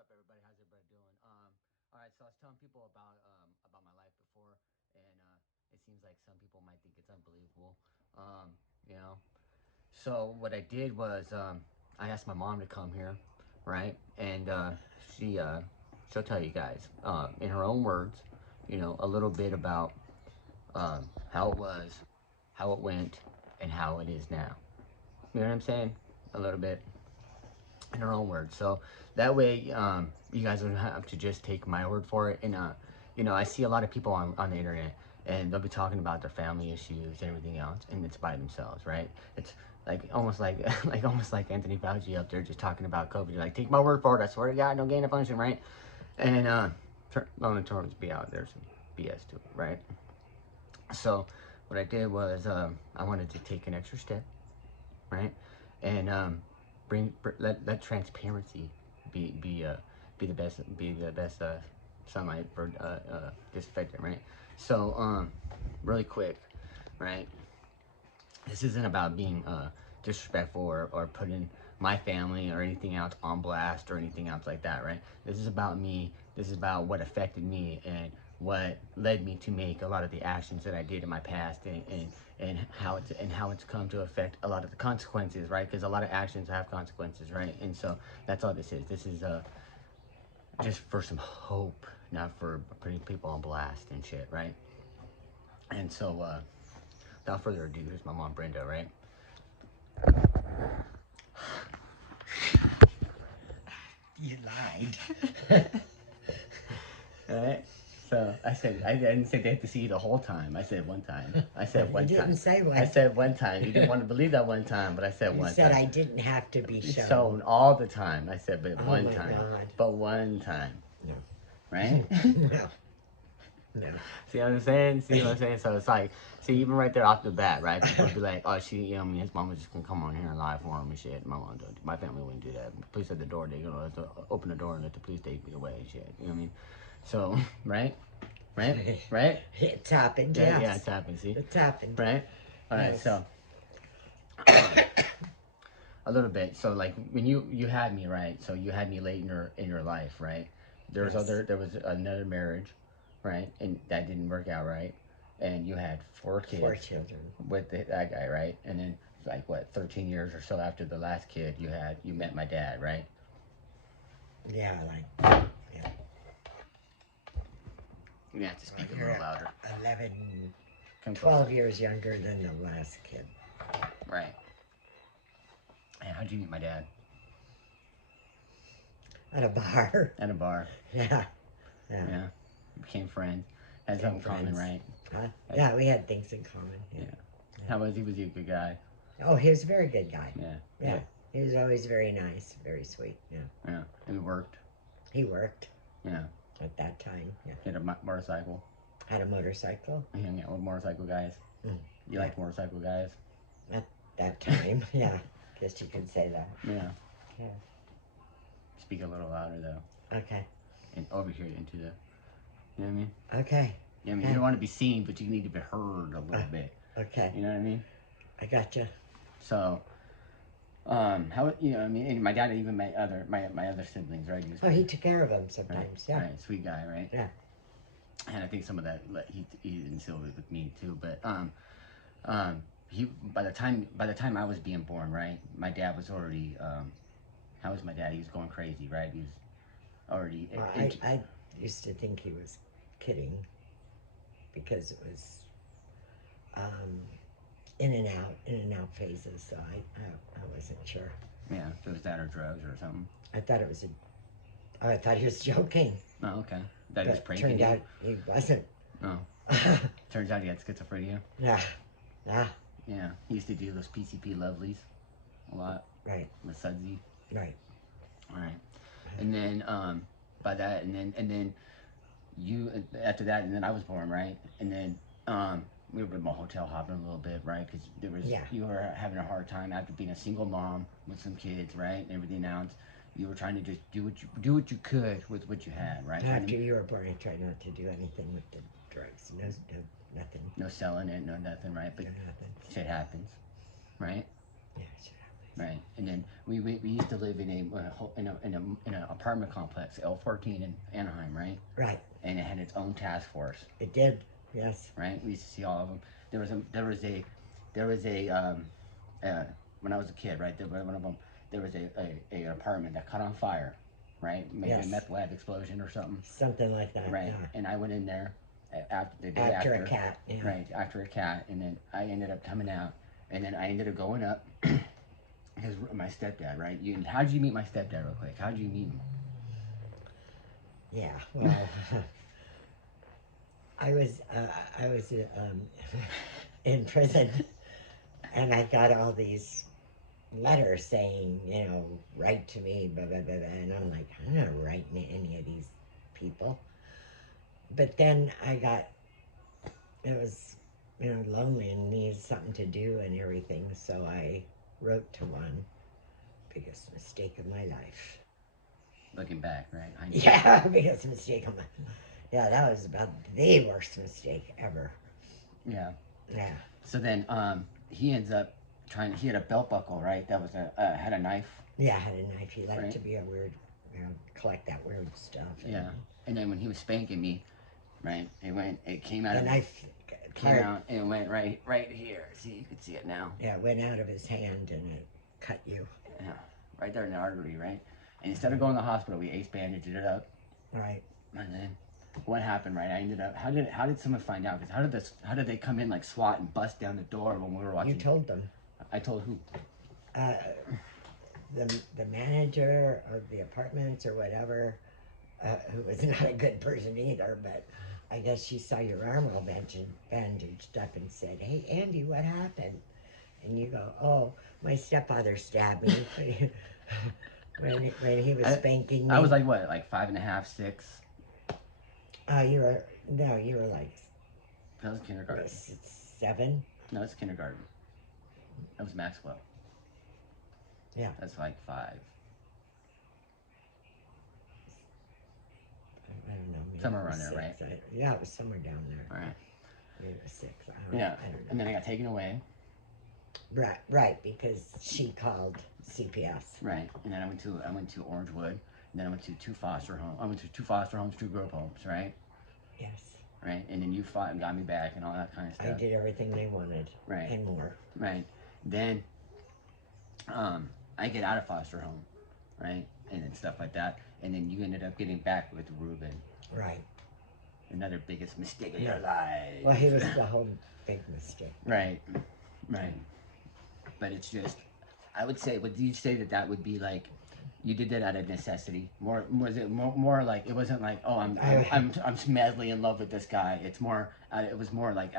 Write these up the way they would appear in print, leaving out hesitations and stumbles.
up, everybody? How's everybody doing? All right. So I was telling people about my life before, and it seems like some people might think it's unbelievable. Um, you know. So what I did was I asked my mom to come here, right? And she she'll tell you guys in her own words, a little bit about how it was, how it went, and how it is now. You know what I'm saying? A little bit in her own words. So that way, you guys don't have to just take my word for it. And I see a lot of people on the internet, and they'll be talking about their family issues and everything else, and it's by themselves, right? It's like almost like almost like Anthony Fauci up there just talking about COVID. You're like, take my word for it. I swear to God, no gain of function, right? And only terms be out there's some BS to it, right? So what I did was I wanted to take an extra step, right? And let transparency be be uh, be the best sunlight for disinfectant, right? So really quick, right? This isn't about being disrespectful or putting my family or anything else on blast or anything else like that, right? This is about me. This is about what affected me and what led me to make a lot of the actions that I did in my past, and how it's come to affect a lot of the consequences, right? Because a lot of actions have consequences, right? And so that's all this is. This is just for some hope, not for putting people on blast and shit, right? And so without further ado, here's my mom Brenda, right? You lied. Alright? So I didn't say they had to see you the whole time. I said one time. I said one You time. didn't say one. I said one time. You didn't want to believe that one time, but I said You one said time. I didn't have to be It's shown. shown all the time. I said, but Oh one my time. God. But one time. No. Right? No. No. See what I'm saying? See what I'm saying? So it's like, see, even right there off the bat, right? People would be like, oh, his mom was just gonna come on here and lie for him and shit. My family wouldn't do that. Police at the door, they gonna open the door and let the police take me away and shit. You know what I mean? So, right? Right? Right? It's happened, Yeah, yes. yeah, it's happened. See, It's happened. right? All right, Yes. so a little bit. So like when you had me, right? So you had me late in your life, right? Yes. There was another marriage, right? And that didn't work out, right? And you had four kids 4 children. with that guy, right? And then like what, 13 years or so after the last kid, you met my dad, right? Yeah, like, yeah. You have to speak a You're little louder. 11, Come 12 closer. years younger than the last kid. Right. And how'd you meet my dad? At a bar. At a bar. Yeah. Yeah. Yeah. Became friends. Had Became something common, right? Huh? Yeah, we had things in common. Yeah. Yeah. How was he? Was he a good guy? Oh, he was a very good guy. Yeah. Yeah. He was always very nice, very sweet. Yeah. Yeah. And we worked. He worked Yeah. at that time. Yeah. He had a motorcycle. Had a motorcycle. He hung out with motorcycle guys. Mm. You like motorcycle guys? At that time, yeah. Guess you could say that. Yeah. Yeah. Speak a little louder though. Okay. And over here into the. You know what I mean? Okay. Yeah, I mean, you don't want to be seen, but you need to be heard a little bit. Okay. You know what I mean? I gotcha. So, how I mean, and my dad even my other siblings, right? He took care of them sometimes. Right, Yeah. right, sweet guy, right? Yeah. And I think some of that he instilled it with me too. But he by the time I was being born, right? My dad was already how was my dad? He was going crazy, right? He was already. I used to think he was kidding because it was um, in and out phases. So I wasn't sure. Yeah, so was that or drugs or something? I thought it was I thought he was joking. Oh, okay. That he was But pranking turned you? out he wasn't. Oh. Turns out he had schizophrenia. Yeah. Yeah. Yeah. He used to do those PCP lovelies a lot. Right. With Sudsy. Right. All right. And then by that and then you after that and then I was born, right? And then we were in a hotel hopping a little bit, right? Because you were having a hard time after being a single mom with some kids, right? And everything else. You were trying to just do what you could with what you had, right? After you were born, I tried not to do anything with the drugs. No, nothing. No selling it, no nothing, right? But No nothing. shit happens, right? Yeah, shit happens. right? And then we used to live in in an apartment complex, L14 in Anaheim, right? Right. And it had its own task force. It did. Yes. Right. We used to see all of them. There was a when I was a kid, right? There was one of them. There was a apartment that caught on fire, right? Maybe Yes. a meth lab explosion or something. Something like that. Right. Yeah. And I went in there after the day After a cat. Yeah. Right. After a cat, and then I ended up coming out, and then I ended up going up. Because my stepdad, right? How'd you meet my stepdad, real quick? How'd you meet him? Yeah. Well, I was in prison, and I got all these letters saying, you know, write to me, blah blah blah, blah. And I'm like, I'm not writing to any of these people. But then it was, you know, lonely and needed something to do and everything, so I wrote to one. Biggest mistake of my life. Looking back, right? Yeah, biggest mistake of my life. Yeah, that was about the worst mistake ever. Yeah. Yeah. So then he ends up he had a belt buckle, right? That was had a knife. Yeah, had a knife. He liked right? to be a weird, you know, collect that weird stuff. Yeah. And then when he was spanking me, right, it came out the of knife came out and it went right here. See, you can see it now. Yeah, it went out of his hand and it cut you. Yeah, right there in the artery, right? And instead of going to the hospital, we ace bandaged it up. Right. And then what happened, right? I ended up. How did someone find out? Because how did they come in like SWAT and bust down the door when we were watching? You told them. I told who? The manager of the apartments or whatever, who was not a good person either, but I guess she saw your arm all bandaged up and said, "Hey, Andy, what happened?" And you go, "Oh, my stepfather stabbed me." when he was spanking me. I was like, what, like 5.5, 6? You were like... That was kindergarten. 7? No, it's kindergarten. That was Maxwell. Yeah. That's like 5. I don't know. Somewhere around 6. there, right? Yeah, it was somewhere down there. All right. Maybe it was 6. Yeah. I don't know. And then I got taken away. Right, because she called CPS. Right, and then I went to Orangewood, and then I went to 2 foster homes. I went to 2 foster homes, 2 group homes, right? Yes. Right, and then you fought and got me back and all that kind of stuff. I did everything they wanted. Right. And more. Right. Then, I get out of foster home, right, and then stuff like that, and then you ended up getting back with Ruben. Right. Another biggest mistake of your life. Well, he was the whole big mistake. Right. Right. But it's just, I would say, would you say that would be like, you did that out of necessity? More like, it wasn't like, oh, I'm madly in love with this guy. It's more, it was more like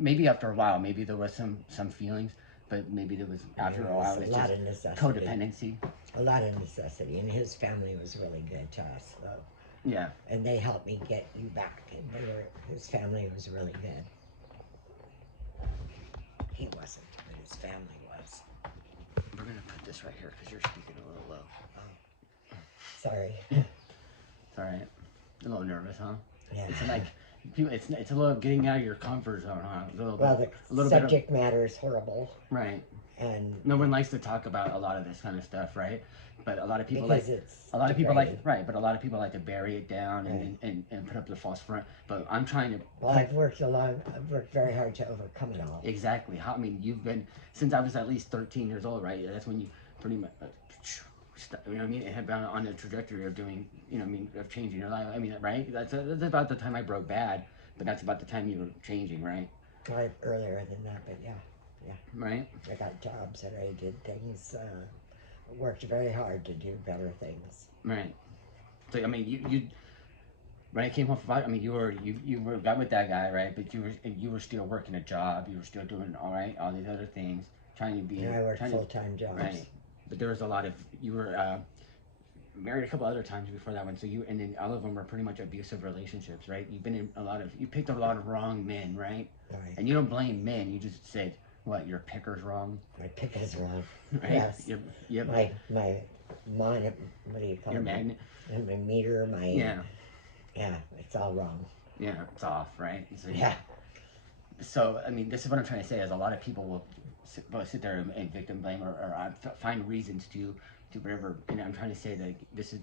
maybe after a while, maybe there was some feelings, but maybe there was after a while, it was a lot just of necessity. Codependency. A lot of necessity, and his family was really good to us, though. Yeah. And they helped me get you back, and his family was really good. He wasn't, but his family was. We're gonna put this right here because you're speaking a little low. Oh. Sorry. It's all right. A little nervous, huh? Yeah. It's like it's a little getting out of your comfort zone, huh? The subject matter is horrible. Right. And no one likes to talk about a lot of this kind of stuff, right? But a lot of people like but a lot of people like to bury it down and put up the false front. But I'm trying to. Well, I've worked very hard to overcome it all. Exactly. I mean, you've been since I was at least 13 years old, right? That's when you pretty much, you know what I mean, have been on the trajectory of doing, you know what I mean, of changing your life. I mean, right? That's about the time I broke bad, but that's about the time you were changing, right? Earlier than that, but yeah. Right. I got jobs and I did things. Worked very hard to do better things. Right. So I mean, you when I came home from, I mean, you were got with that guy, right? But you were still working a job. You were still doing all these other things, trying to be. Yeah, I worked full-time jobs. Right. But there was a lot of you were married a couple other times before that one. So and then all of them were pretty much abusive relationships, right? You've been in you picked up a lot of wrong men, right? Right. And you don't blame men. You just said, what, your picker's wrong? My picker's wrong. Right? Yes. Yep. My what do you call it? Your magnet. And my meter, Yeah, it's all wrong. Yeah, it's off, right? So, yeah. So I mean, this is what I'm trying to say: is a lot of people sit there and victim blame or find reasons to whatever. And I'm trying to say that this is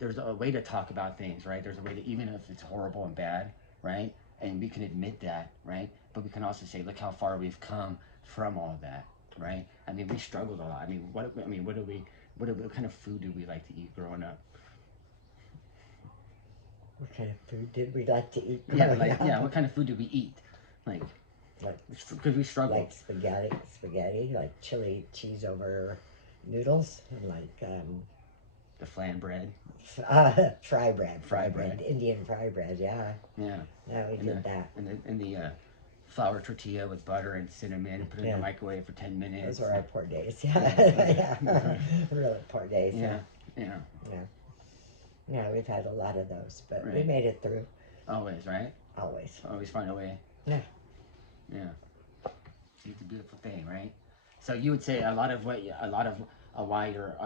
there's a way to talk about things, right? There's a way to, even if it's horrible and bad, right? And we can admit that, right? But we can also say, look how far we've come from all that, right? I mean, we struggled a lot. I mean, what kind of food do we like to eat growing up? What kind of food did we like to eat Yeah, growing up? what kind of food did we eat? Like, Like, because we struggled. like spaghetti, like chili cheese over noodles, and like The flan bread. fry bread, Fry bread. Indian fry bread. Yeah, Yeah. yeah, we did that. And the flour tortilla with butter and cinnamon and put it in the microwave for 10 minutes. Those were our poor days. Yeah, yeah. Really poor days. Yeah. Yeah. Yeah. Yeah, we've had a lot of those, but we Right. made it through. Always, right? Always. Always find a way. Yeah. Yeah. It's a beautiful thing, right? So you would say a lot of why you're